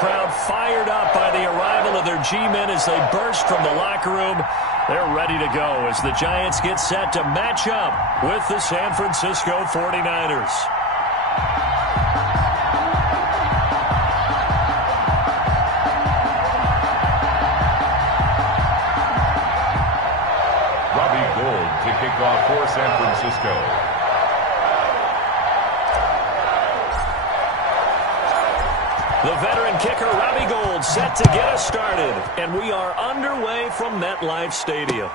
crowd fired up by the arrival of their G-men as they burst from the locker room. They're ready to go as the Giants get set to match up with the San Francisco 49ers. Robbie Gould to kick off for San Francisco. The veteran kicker, Robbie Gould, set to get us started. And we are underway from MetLife Stadium.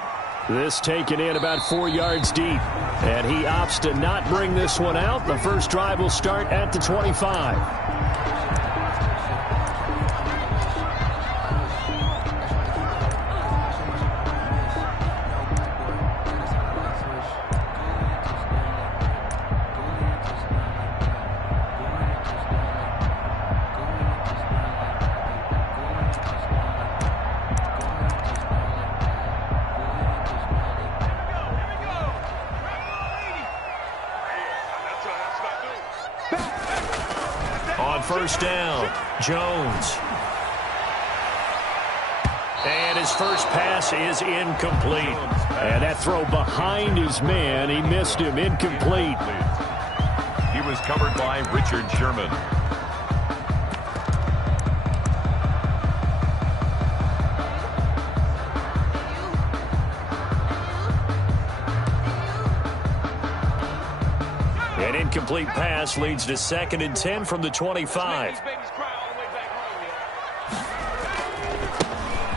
This taken in about 4 yards deep. And he opts to not bring this one out. The first drive will start at the 25. First down, Jones. And his first pass is incomplete. And that throw behind his man, he missed him, incomplete. He was covered by Richard Sherman. An incomplete pass leads to 2nd and 10 from the 25.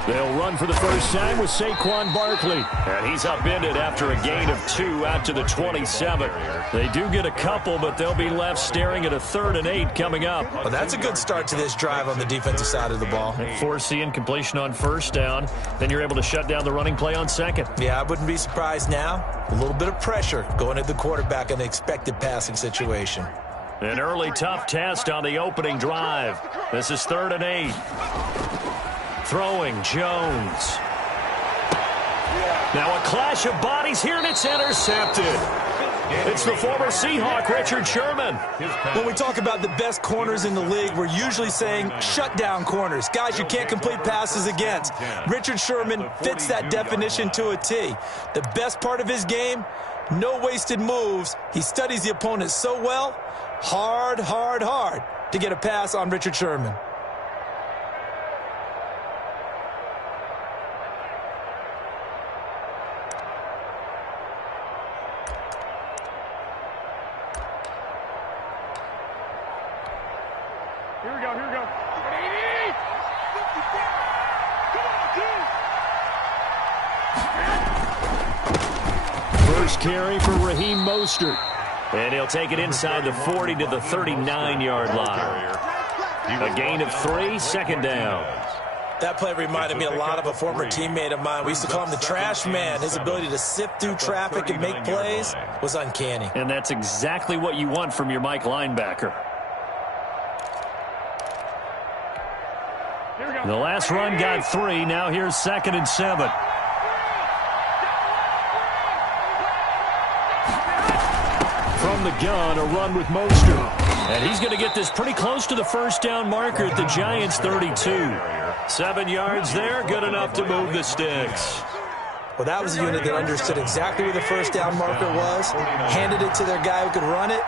They'll run for the first time with Saquon Barkley. And he's upended after a gain of 2 out to the 27. They do get a couple, but they'll be left staring at a 3rd and 8 coming up. Well, that's a good start to this drive on the defensive side of the ball. They force the incompletion on first down. Then you're able to shut down the running play on 2nd. Yeah, I wouldn't be surprised now. A little bit of pressure going at the quarterback in an expected passing situation. An early tough test on the opening drive. This is 3rd and 8. Throwing, Jones. Now a clash of bodies here, and it's intercepted. It's the former Seahawk, Richard Sherman. When we talk about the best corners in the league, we're usually saying shutdown corners, guys you can't complete passes against. Richard Sherman fits that definition to a T. The best part of his game, no wasted moves. He studies the opponent so well, hard to get a pass on Richard Sherman. Here we go. First carry for Raheem Mostert. And he'll take it inside the 40 to the 39-yard line. A gain of 3, 2nd down. That play reminded me a lot of a former teammate of mine. We used to call him the trash man. His ability to sift through traffic and make plays was uncanny. And that's exactly what you want from your Mike linebacker. The last run got 3. Now here's 2nd and 7. From the gun, a run with Mostert. And he's going to get this pretty close to the first down marker at the Giants' 32. 7 yards there, good enough to move the sticks. Well, that was a unit that understood exactly where the first down marker was, handed it to their guy who could run it,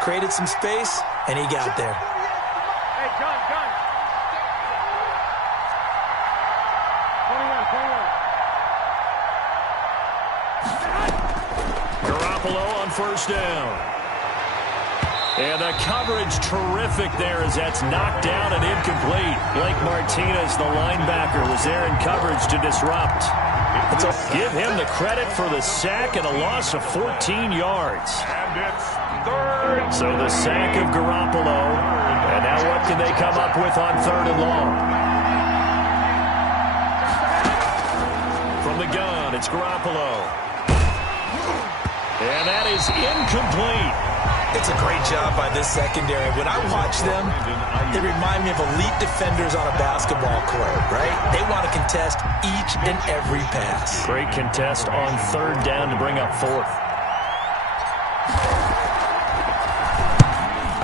created some space, and he got there. Hey, gun. 21. Garoppolo on first down. And the coverage terrific there as that's knocked down and incomplete. Blake Martinez, the linebacker, was there in coverage to disrupt. Give him the credit for the sack and a loss of 14 yards. And it's 3rd. So the sack of Garoppolo. And now what can they come up with on 3rd and long? From the gun, it's Garoppolo. And that is incomplete. It's a great job by this secondary. When I watch them, they remind me of elite defenders on a basketball court, right? They want to contest each and every pass. Great contest on 3rd down to bring up 4th.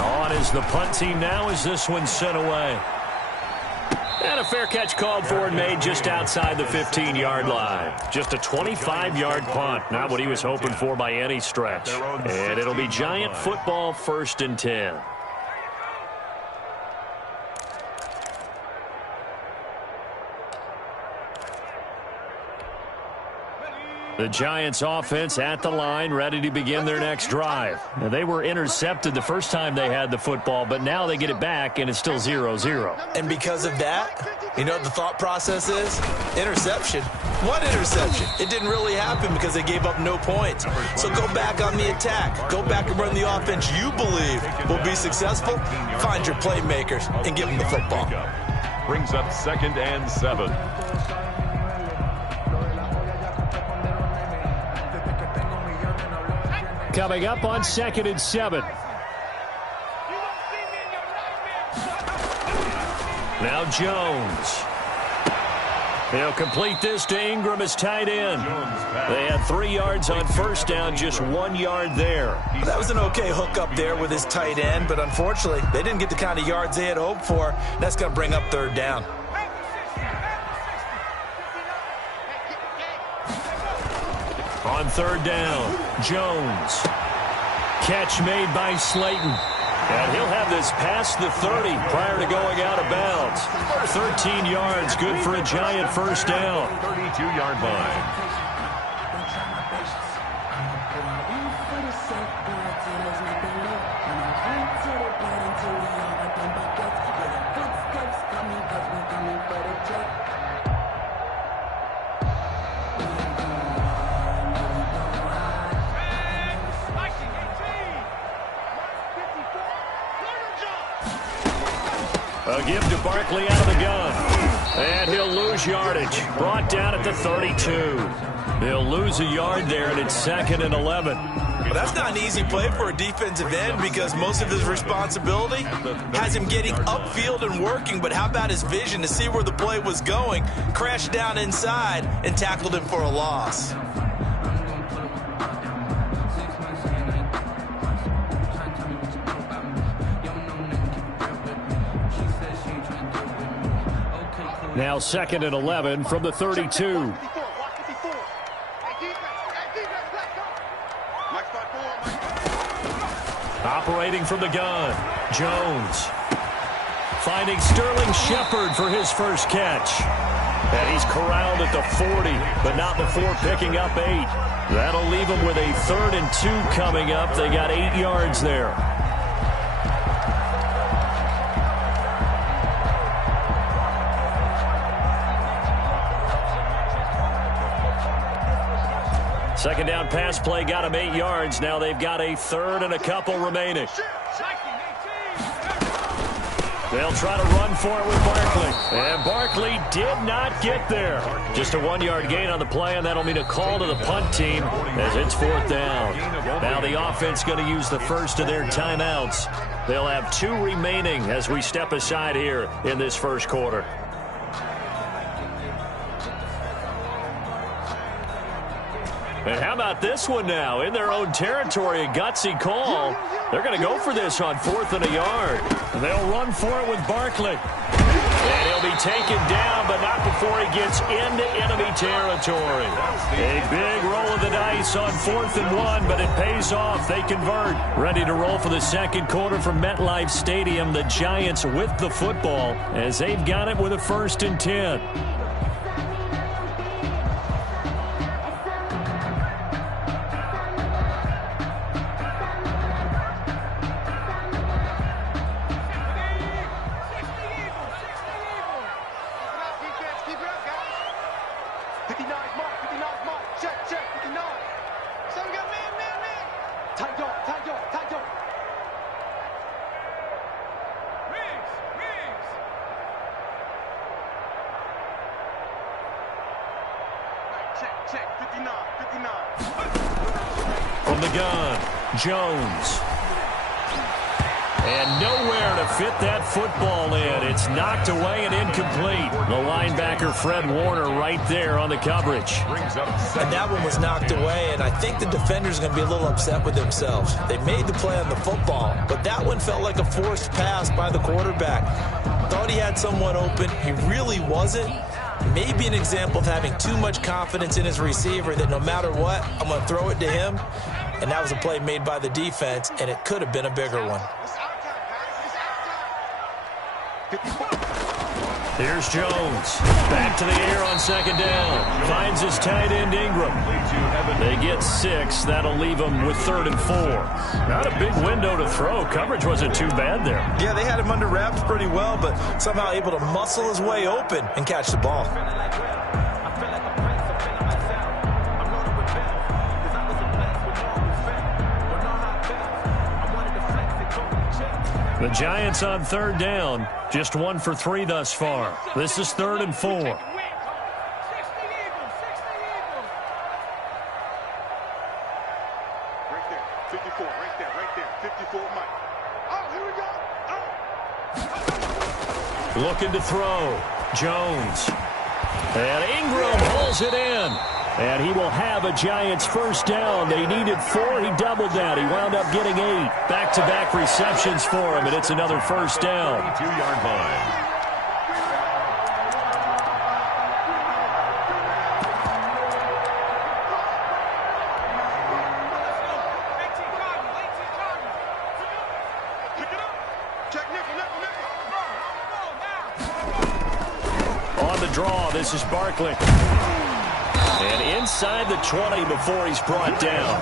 On is the punt team now as this one's sent away. And a fair catch called for and made just outside the 15-yard line. Just a 25-yard punt, not what he was hoping for by any stretch. And it'll be Giant football, 1st and 10. The Giants offense at the line, ready to begin their next drive. Now, they were intercepted the first time they had the football, but now they get it back, and it's still 0-0. And because of that, you know what the thought process is? Interception. What interception? It didn't really happen because they gave up no points. So go back on the attack. Go back and run the offense you believe will be successful. Find your playmakers and give them the football. Brings up 2nd and 7. Coming up on 2nd and 7. Now Jones. He'll complete this to Ingram as tight end. They had 3 yards on first down, just 1 yard there. That was an okay hook up there with his tight end, but unfortunately, they didn't get the kind of yards they had hoped for. That's going to bring up 3rd down. On 3rd down, Jones. Catch made by Slayton. And he'll have this past the 30 prior to going out of bounds. 13 yards, good for a Giant 1st down. 32-yard line. A give to Barkley out of the gun. And he'll lose yardage. Brought down at the 32. He'll lose a yard there, and it's 2nd and 11. Well, that's not an easy play for a defensive end because most of his responsibility has him getting upfield and working. But how about his vision to see where the play was going, crashed down inside, and tackled him for a loss? Now 2nd and 11 from the 32. Operating from the gun, Jones. Finding Sterling Shepard for his first catch. And he's corralled at the 40, but not before picking up 8. That'll leave him with a 3rd and 2 coming up. They got 8 yards there. Second down pass play got him 8 yards. Now they've got a 3rd and a couple remaining. They'll try to run for it with Barkley. And Barkley did not get there. Just a 1-yard gain on the play, and that'll mean a call to the punt team as it's 4th down. Now the offense going to use the first of their timeouts. They'll have 2 remaining as we step aside here in this first quarter. And how about this one now? In their own territory, a gutsy call. They're going to go for this on 4th and a yard. They'll run for it with Barkley. And he'll be taken down, but not before he gets into enemy territory. A big roll of the dice on 4th and 1, but it pays off. They convert. Ready to roll for the second quarter from MetLife Stadium. The Giants with the football as they've got it with a 1st and 10. From the gun, Jones. And nowhere to fit that football in. It's knocked away and incomplete. The linebacker, Fred Warner, right there on the coverage. And that one was knocked away, and I think the defender's going to be a little upset with themselves. They made the play on the football, but that one felt like a forced pass by the quarterback. Thought he had someone open. He really wasn't. Maybe an example of having too much confidence in his receiver that no matter what, I'm going to throw it to him. And that was a play made by the defense, and it could have been a bigger one. Here's Jones. Back to the air on second down. Finds his tight end Ingram. They get 6. That'll leave them with 3rd and 4. Not a big window to throw. Coverage wasn't too bad there. Yeah, they had him under wraps pretty well, but somehow able to muscle his way open and catch the ball. The Giants on 3rd down. Just 1 for 3 thus far. This is 3rd and 4. Right there, 54, right there, 54, Mike. Oh, here we go. Oh. Looking to throw. Jones. And Ingram pulls it in. And he will have a Giants first down. They needed 4. He doubled that. He wound up getting 8. Back-to-back receptions for him, and it's another first down. 2-yard line. On the draw, this is Barkley. And inside the 20 before he's brought down.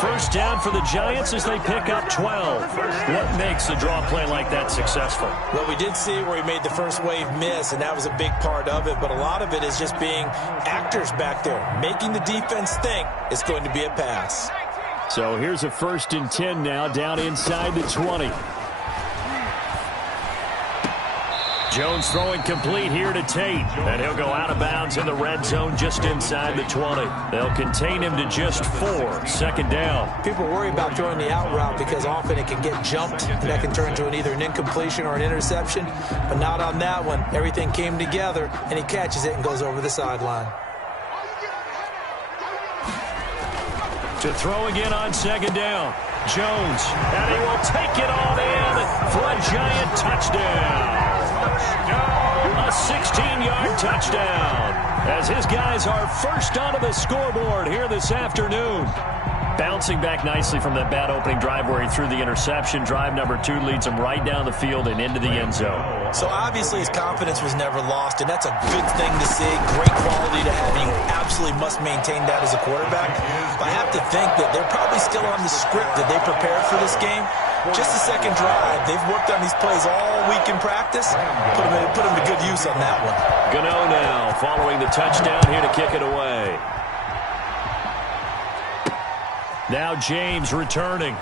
First down for the Giants as they pick up 12. What makes a draw play like that successful? Well, we did see where he made the first wave miss, and that was a big part of it. But a lot of it is just being actors back there, making the defense think it's going to be a pass. So here's a 1st and 10 now, down inside the 20. Jones throwing complete here to Tate. And he'll go out of bounds in the red zone just inside the 20. They'll contain him to just 4. Second down. People worry about throwing the out route because often it can get jumped. And that can turn into either an incompletion or an interception. But not on that one. Everything came together, and he catches it and goes over the sideline. To throw again on second down. Jones. And he will take it on in for a Giant touchdown. A 16-yard touchdown as his guys are first onto the scoreboard here this afternoon. Bouncing back nicely from that bad opening drive where he threw the interception. Drive number 2 leads him right down the field and into the end zone. So obviously his confidence was never lost, and that's a good thing to see. Great quality to have. You absolutely must maintain that as a quarterback. But I have to think that they're probably still on the script that they prepared for this game. Just a second drive. They've worked on these plays all week in practice. Put them to good use on that one. Gano now following the touchdown here to kick it away. Now James returning.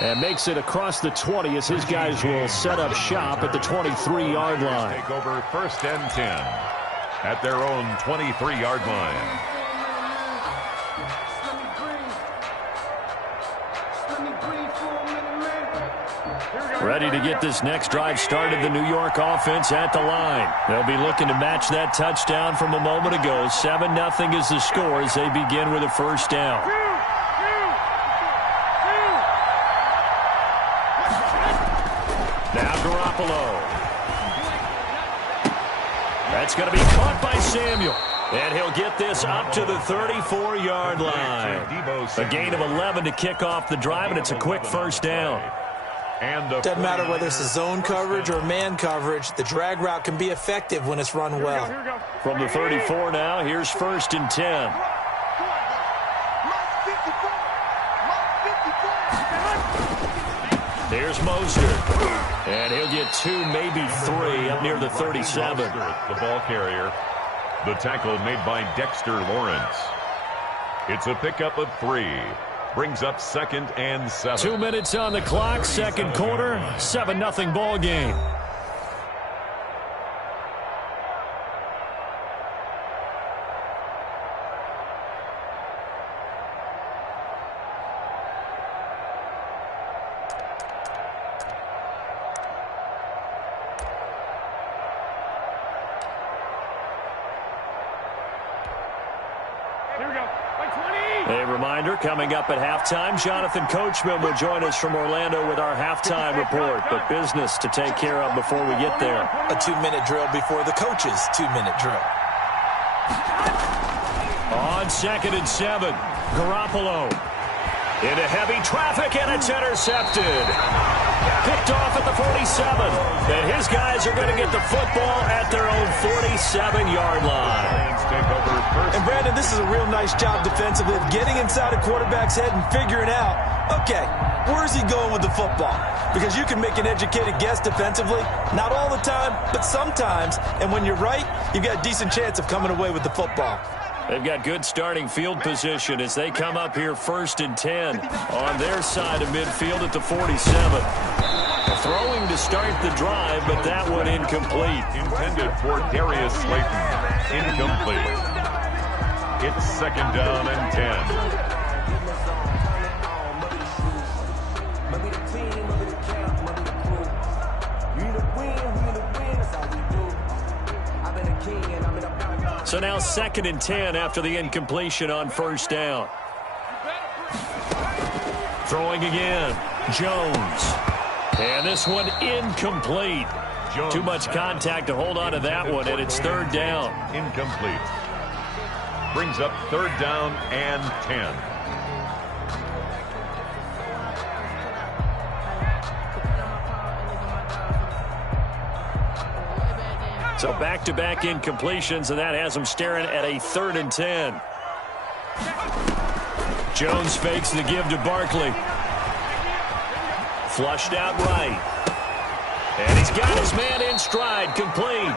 And makes it across the 20 as his guys will set up shop at the 23-yard line. Take over 1st and 10 at their own 23-yard line. Ready to get this next drive started, the New York offense at the line. They'll be looking to match that touchdown from a moment ago. 7-0 is the score as they begin with a first down. Now Garoppolo. That's going to be caught by Samuel. And he'll get this up to the 34-yard line. A gain of 11 to kick off the drive, and it's a quick first down. Doesn't matter whether it's a zone coverage or man coverage, the drag route can be effective when it's run well. From the 34 now, here's 1st and 10. Here's Mostert. And he'll get 2, maybe 3, up near the 37. The ball carrier. The tackle made by Dexter Lawrence. It's a pickup of 3. Brings up 2nd and 7. 2 minutes on the clock, second quarter, 7-0 ball game. Here we go. By 20. A reminder, coming up at halftime, Jonathan Coachman will join us from Orlando with our halftime report. But business to take care of before we get there. A 2-minute drill before the coach's 2-minute drill. On 2nd and 7, Garoppolo. Into heavy traffic, and it's intercepted. Picked off at the 47. And his guys are going to get the football at their own 47-yard line. And, Brandon, this is a real nice job defensively of getting inside a quarterback's head and figuring out, okay, where's he going with the football? Because you can make an educated guess defensively, not all the time, but sometimes. And when you're right, you've got a decent chance of coming away with the football. They've got good starting field position as they come up here 1st and 10 on their side of midfield at the 47. Throwing to start the drive, but that one incomplete. Intended for Darius Slayton. Incomplete. It's 2nd down and 10. So now 2nd and 10 after the incompletion on 1st down. Throwing again. Jones. And this one incomplete. Too much contact to hold on to that one, and it's 3rd down. Incomplete. Brings up 3rd down and 10. So back-to-back incompletions, and that has them staring at a 3rd and 10. Jones fakes the give to Barkley. Flushed out right. And he's got his man in stride, complete.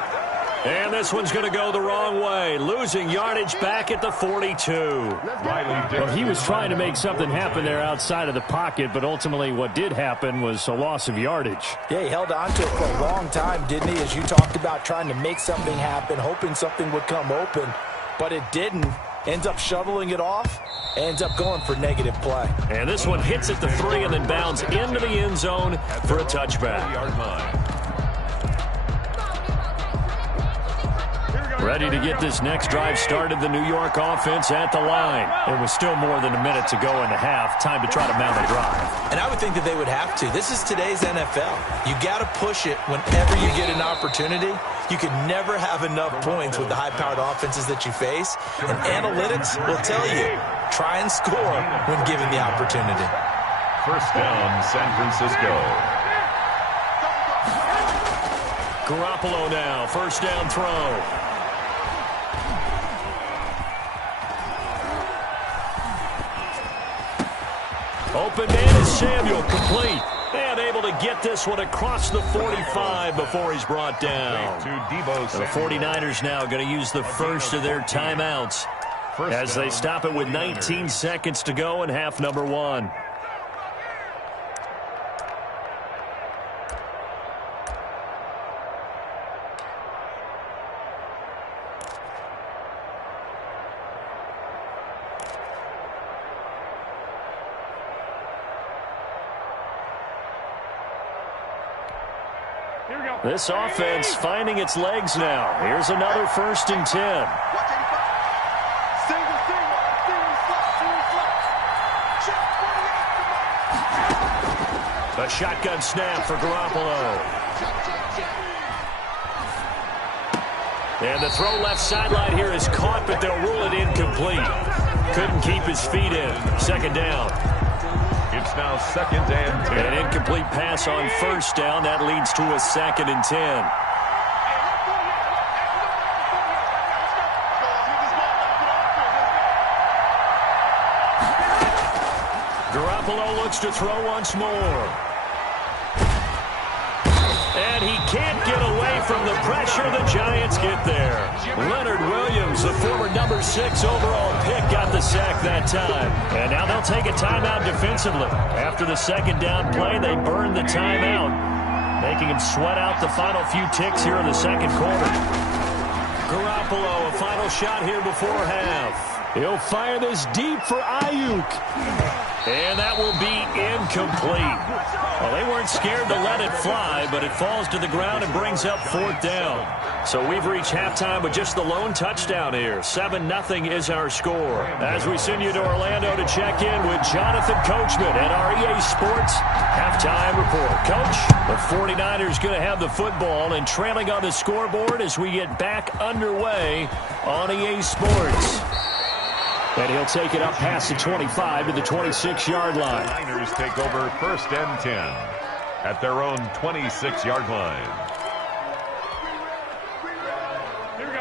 And this one's going to go the wrong way, losing yardage back at the 42. Well, he was trying to make something happen there outside of the pocket, but ultimately what did happen was a loss of yardage. Yeah, he held on to it for a long time, didn't he? As you talked about trying to make something happen, hoping something would come open, but it didn't. Ends up shoveling it off, ends up going for negative play. And this one hits at the 3 and then bounds into the end zone for a touchback. Ready to get this next drive started, the New York offense at the line. It was still more than a minute to go in the half. Time to try to mount a drive. And I would think that they would have to. This is today's NFL. You got to push it whenever you get an opportunity. You can never have enough points with the high-powered offenses that you face. And analytics will tell you, try and score when given the opportunity. 1st down, San Francisco. Garoppolo now, 1st down throw. Open man is Samuel, complete. And able to get this one across the 45 before he's brought down. The 49ers now going to use the first of their timeouts as they stop it with 19 seconds to go in half number 1. This offense finding its legs now. Here's another 1st and 10. A shotgun snap for Garoppolo. And the throw left sideline here is caught, but they'll rule it incomplete. Couldn't keep his feet in. 2nd down. It's now 2nd and 10. An incomplete pass on 1st down. That leads to a 2nd and 10. Garoppolo looks to throw once more. And he can't get away from the pressure. The Giants get there. Leonard Williams, the former number 6 overall pick, got the sack that time. And now they'll take a timeout defensively. After the 2nd down play, they burn the timeout, making him sweat out the final few ticks here in the 2nd quarter. Garoppolo, a final shot here before half. He'll fire this deep for Ayuk. And that will be incomplete. Well, they weren't scared to let it fly, but it falls to the ground and brings up 4th down. So we've reached halftime with just the lone touchdown here. 7-0 is our score. As we send you to Orlando to check in with Jonathan Coachman at our EA Sports Halftime Report. Coach, the 49ers going to have the football and trailing on the scoreboard as we get back underway on EA Sports. And he'll take it up past the 25 to the 26-yard line. The Niners take over 1st and 10 at their own 26-yard line.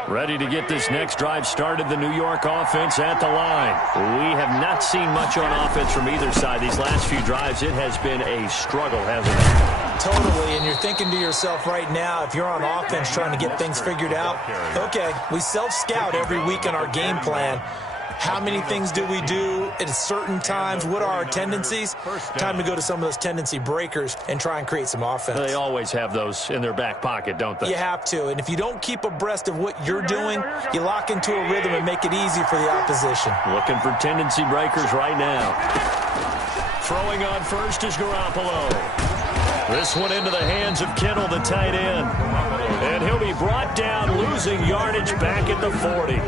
Ready to get this next drive started, the New York offense at the line. We have not seen much on offense from either side. These last few drives, it has been a struggle, hasn't it? Totally, and you're thinking to yourself right now, if you're on offense trying to get things figured out, okay, we self-scout every week in our game plan. How many things do we do at certain times? What are our tendencies? Time to go to some of those tendency breakers and try and create some offense. They always have those in their back pocket, don't they? You have to, and if you don't keep abreast of what you're doing, you lock into a rhythm and make it easy for the opposition. Looking for tendency breakers right now. Throwing on first is Garoppolo. This one into the hands of Kittle, the tight end. And he'll be brought down, losing yardage back at the 40.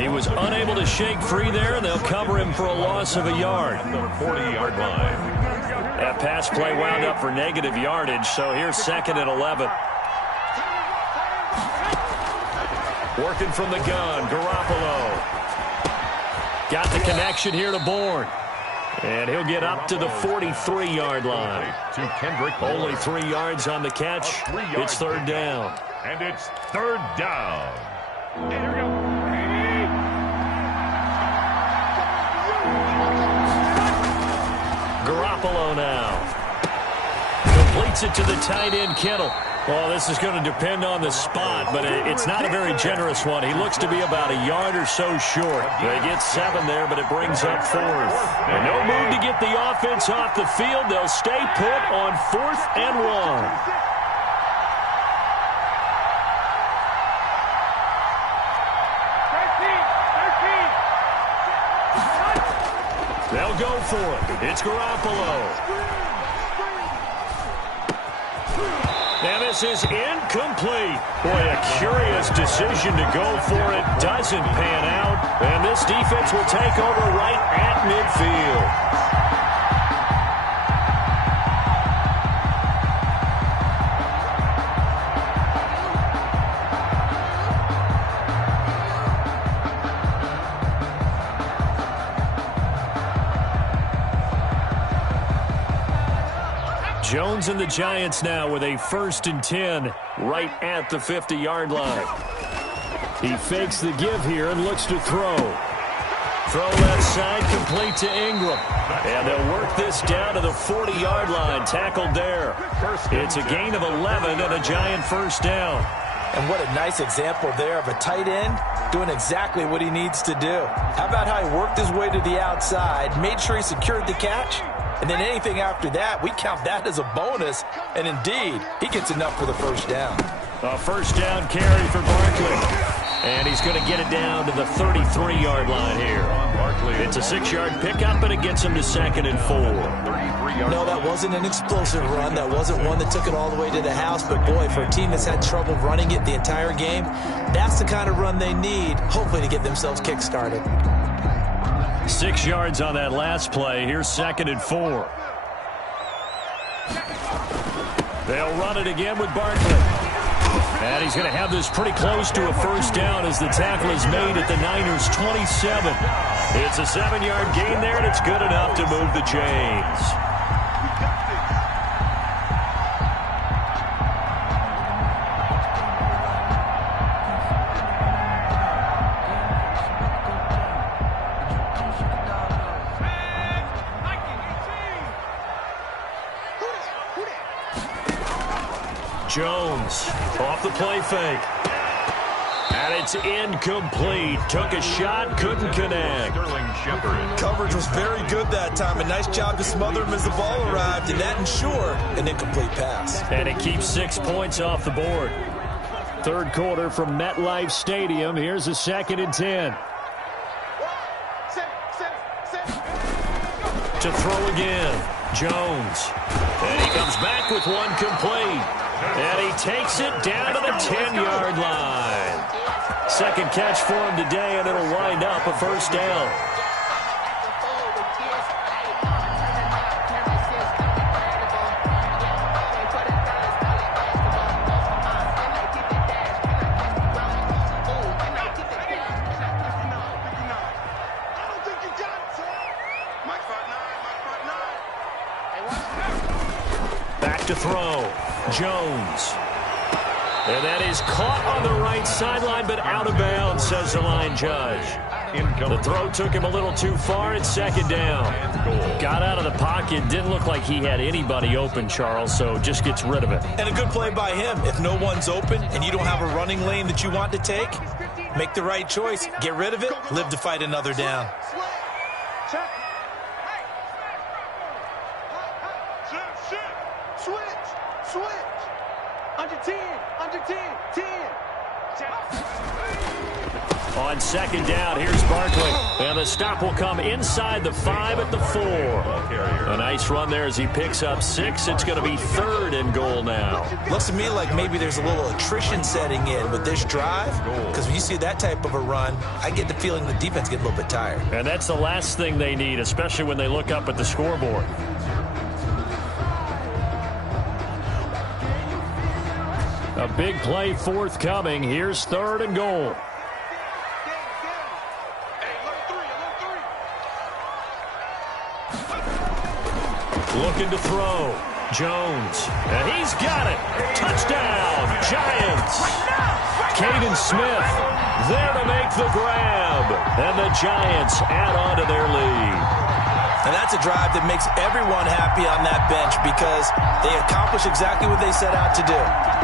He was unable to shake free there, and they'll cover him for a loss of a yard. The 40-yard line. That pass play wound up for negative yardage, so here's 2nd and 11. Working from the gun, Garoppolo. Got the connection here to Bourne. And he'll get up to the 43-yard line. To Kendrick. Only 3 yards on the catch. It's 3rd down. And it's 3rd down. Here we go. Garoppolo now. Completes it to the tight end, Kittle. Well, this is going to depend on the spot, but it's not a very generous one. He looks to be about a yard or so short. They get 7 there, but it brings up 4th. And no move to get the offense off the field. They'll stay put on 4th and 1. They'll go for it. It's Garoppolo. And this is incomplete. Boy, a curious decision to go for it. Doesn't pan out. And this defense will take over right at midfield. Jones and the Giants now with a 1st and 10 right at the 50-yard line. He fakes the give here and looks to throw. Throw left side, complete to Ingram. And they'll work this down to the 40-yard line, tackled there. It's a gain of 11 and a Giant 1st down. And what a nice example there of a tight end doing exactly what he needs to do. How about how he worked his way to the outside, made sure he secured the catch, and then anything after that, we count that as a bonus. And indeed, he gets enough for the 1st down. A 1st down carry for Barkley. And he's going to get it down to the 33-yard line here. It's a 6-yard pickup, and it gets him to 2nd and 4. No, that wasn't an explosive run. That wasn't one that took it all the way to the house. But, boy, for a team that's had trouble running it the entire game, that's the kind of run they need, hopefully, to get themselves kick-started. 6 yards on that last play. Here's 2nd and 4. They'll run it again with Barkley. And he's going to have this pretty close to a 1st down as the tackle is made at the Niners' 27. It's a 7-yard gain there, and it's good enough to move the chains. Jones off the play fake. And it's incomplete. Took a shot, couldn't connect. Coverage was very good that time. A nice job to smother him as the ball arrived, and that ensured an incomplete pass. And it keeps 6 points off the board. 3rd quarter from MetLife Stadium. Here's a 2nd and 10. to throw again. Jones. And he comes back with one complete. And he takes it down to the 10-yard line. Second catch for him today, and it'll wind up a first down. Back to throw. Jones. And that is caught on the right sideline, but out of bounds, says the line judge. The throw took him a little too far. It's second down. Got out of the pocket. Didn't look like he had anybody open, Charles, so just gets rid of it. And a good play by him. If no one's open and you don't have a running lane that you want to take, make the right choice. Get rid of it. Live to fight another down. On second down, here's Barkley. And the stop will come inside the 5 at the 4. A nice run there as he picks up 6. It's going to be 3rd and goal now. Looks to me like maybe there's a little attrition setting in with this drive. Because when you see that type of a run, I get the feeling the defense gets a little bit tired. And that's the last thing they need, especially when they look up at the scoreboard. A big play forthcoming. Here's 3rd and goal. Looking to throw. Jones. And he's got it. Touchdown. Giants. Caden Smith there to make the grab. And the Giants add on to their lead. And that's a drive that makes everyone happy on that bench because they accomplish exactly what they set out to do.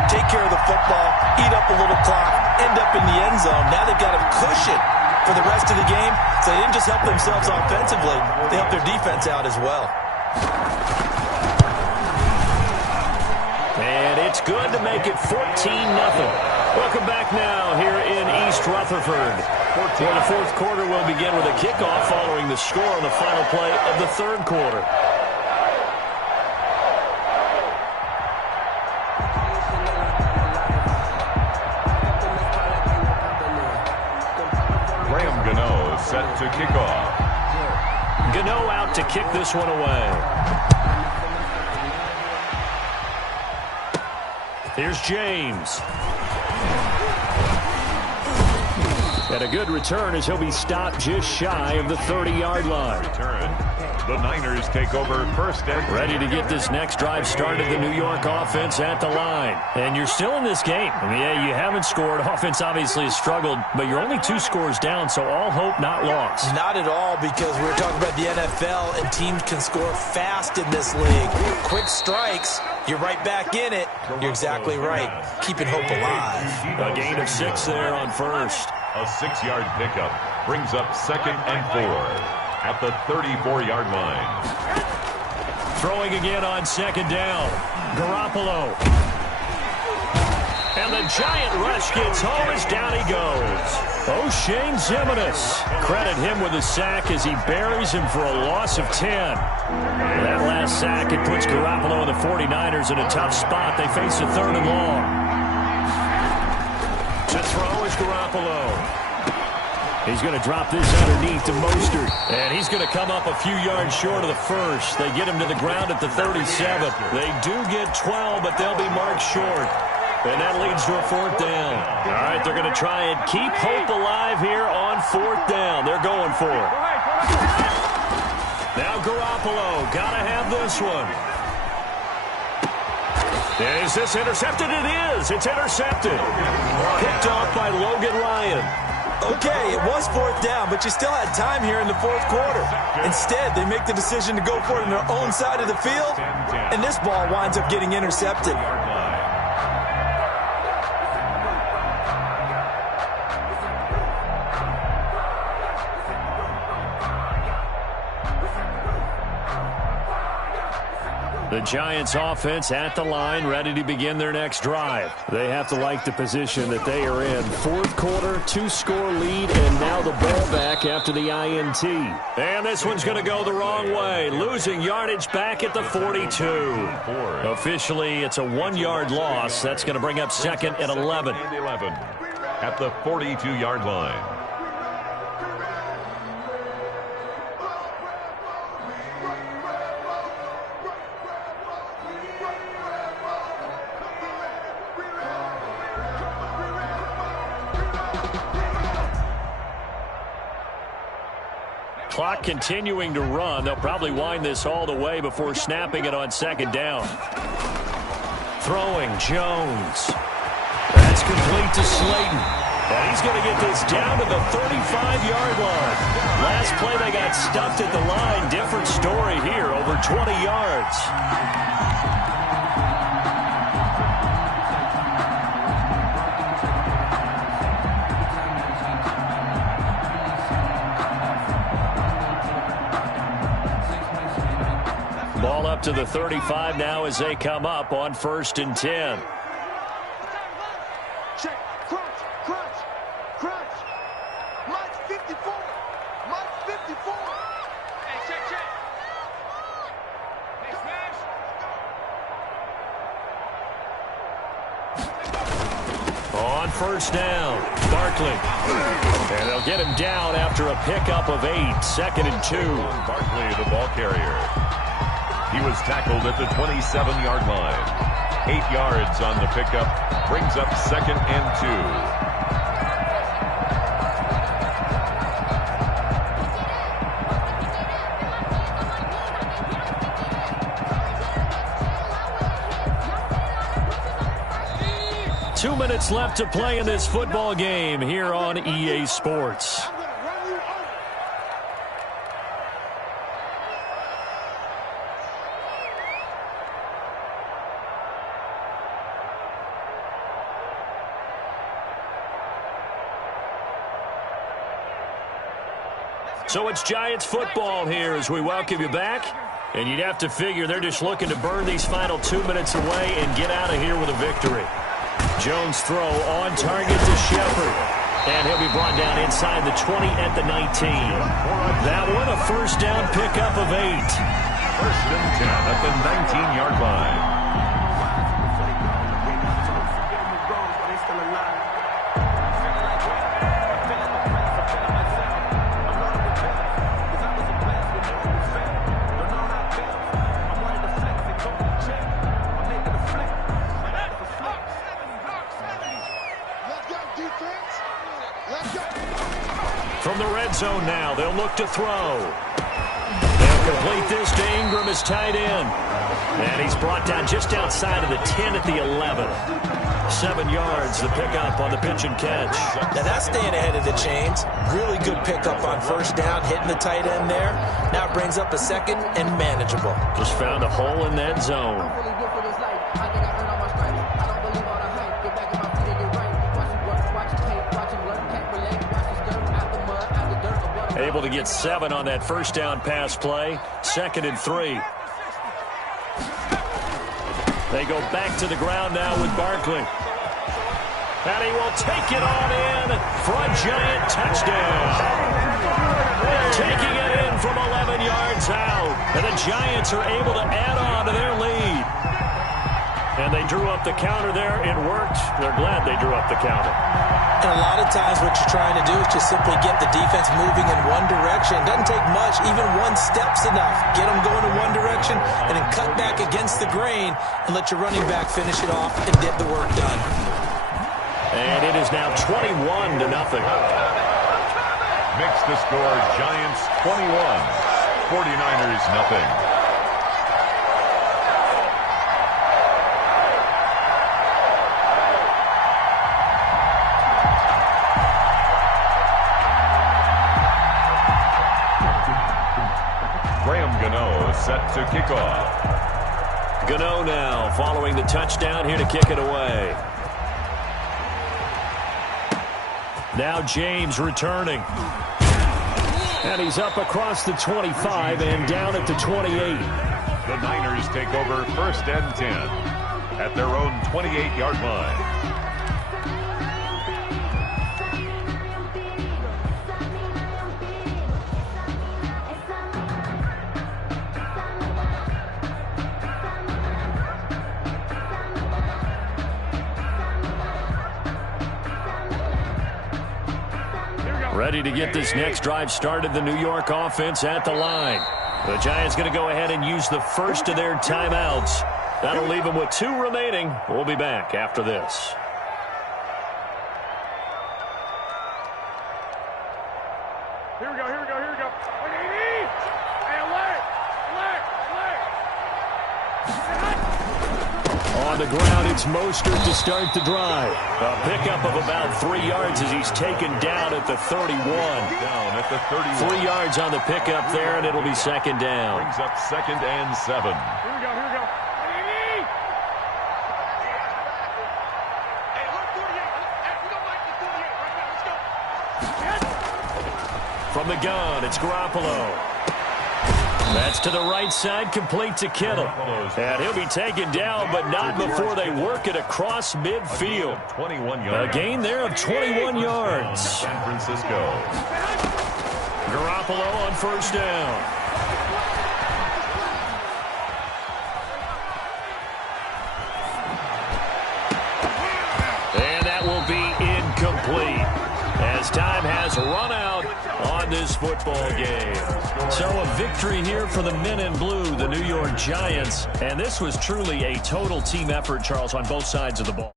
Take care of the football, eat up a little clock, end up in the end zone. Now they've got a cushion for the rest of the game. So they didn't just help themselves offensively, they helped their defense out as well. And it's good to make it 14-0. Welcome back now here in East Rutherford. Where the fourth quarter will begin with a kickoff following the score on the final play of the third quarter. Graham Gano set to kick off. Gano out to kick this one away. Here's James. And a good return as he'll be stopped just shy of the 30-yard line. The Niners take over first and ready to get this next drive started. The New York offense at the line. And you're still in this game. I mean, yeah, you haven't scored. Offense obviously has struggled, but you're only 2 scores down, so all hope not lost. Not at all, because we're talking about the NFL, and teams can score fast in this league. Quick strikes, you're right back in it. You're exactly right. Keeping hope alive. A gain of 6 there on first. A 6-yard pickup brings up 2nd and 4. At the 34-yard line. Throwing again on second down. Garoppolo. And the giant rush gets home as down he goes. O'Shane Zimenez. Credit him with a sack as he buries him for a loss of 10. That last sack, it puts Garoppolo and the 49ers in a tough spot. They face a 3rd and long. To throw is Garoppolo. He's going to drop this underneath to Mostert. And he's going to come up a few yards short of the first. They get him to the ground at the 37. They do get 12, but they'll be marked short. And that leads to a 4th down. All right, they're going to try and keep hope alive here on 4th down. They're going for it. Now Garoppolo, got to have this one. Is this intercepted? It is. It's intercepted. Picked off by Logan Ryan. Okay, it was 4th down, but you still had time here in the 4th quarter. Instead, they make the decision to go for it on their own side of the field, and this ball winds up getting intercepted. The The Giants offense at the line, ready to begin their next drive. They have to like the position that they are in. Fourth quarter, 2-score lead, and now the ball back after the INT. And this one's going to go the wrong way. Losing yardage back at the 42. Officially, it's a 1-yard loss. That's going to bring up second and 11. At the 42-yard line. Clock continuing to run. They'll probably wind this all the way before snapping it on second down. Throwing Jones. That's complete to Slayton. And he's going to get this down to the 35-yard line. Last play they got stuffed at the line. Different story here, over 20 yards. Ball up to the 35 now as they come up on 1st and 10. Check. Crunch. Mike 54. Hey, check. Hey, smash. On 1st down, Barkley. And they'll get him down after a pickup of 8. 2nd and 2. Barkley, the ball carrier. He was tackled at the 27-yard line. 8 yards on the pickup. Brings up 2nd and 2 minutes left to play in this football game here on EA Sports. So it's Giants football here as we welcome you back. And you'd have to figure they're just looking to burn these final 2 minutes away and get out of here with a victory. Jones throw on target to Shepard. And he'll be brought down inside the 20 at the 19. That one a 1st down pickup of 8. 1st and 10 at the 19-yard line. From the red zone now, they'll look to throw. They'll complete this to Ingram as tight end. And he's brought down just outside of the 10 at the 11. 7 yards, the pickup on the pitch and catch. Now that's staying ahead of the chains. Really good pickup on 1st down, hitting the tight end there. Now it brings up a 2nd and manageable. Just found a hole in that zone. Able to get 7 on that 1st down pass play. 2nd and 3. They go back to the ground now with Barkley. And he will take it on in for a Giant touchdown. Taking it in from 11 yards out. And the Giants are able to add on to their lead. And they drew up the counter there. It worked. They're glad they drew up the counter. And a lot of times what you're trying to do is just simply get the defense moving in one direction. It doesn't take much. Even one step's enough. Get them going in one direction and then cut back against the grain and let your running back finish it off and get the work done. And it is now 21-0. Makes the score Giants 21, 49ers nothing. Set to kick off. Gano now following the touchdown here to kick it away. Now James returning. And he's up across the 25 and down at the 28. The Niners take over 1st and 10 at their own 28-yard line. Ready to get this next drive started, the New York offense at the line. The Giants going to go ahead and use the first of their timeouts. That'll leave them with 2 remaining. We'll be back after this. Here we go. On the ground, it's Mostert to start the drive. A pickup of about 3 yards as he's taken down at the 31. Down at the 31. 3 yards on the pickup there, and it'll be 2nd down. Brings up 2nd and 7. Here we go. Hey, look, 48. Hey, we don't like the 48 right now. Let's go. From the gun, it's Garoppolo. That's to the right side, complete to Kittle. And he'll be taken down, but not before they work it across midfield. 21 yards. A gain there of 21 yards. San Francisco. Garoppolo on 1st down. And that will be incomplete as time has run out on this football game. So a victory here for the men in blue, the New York Giants. And this was truly a total team effort, Charles, on both sides of the ball.